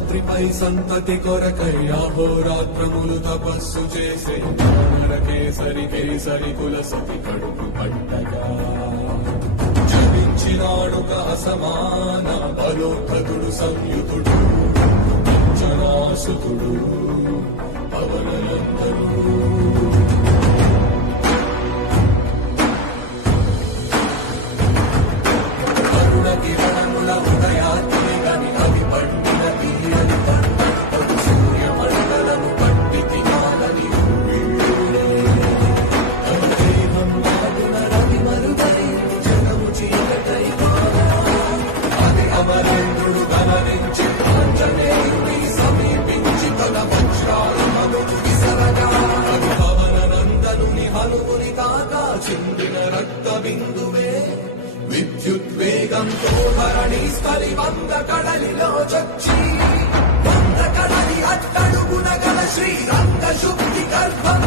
శేషాద్రిపై సంతతి కొరకై అహోరాత్రములు తపస్సు చేసే వానర కేసరి కేసరి కుల సతి కడుపు పట్టగా జపించినాడుక అసమాన బలోద్ధతుడు సంయుతుడు జనాసుతుడు పవనలందరూ చిందిన రక్త బిందువే విద్యుద్వేగంతో ధరణి స్థలి వంద కడలిలో చొచ్చి వంద కడలి అట్టడుగున గల శ్రీరంగ శుద్ధి గర్భం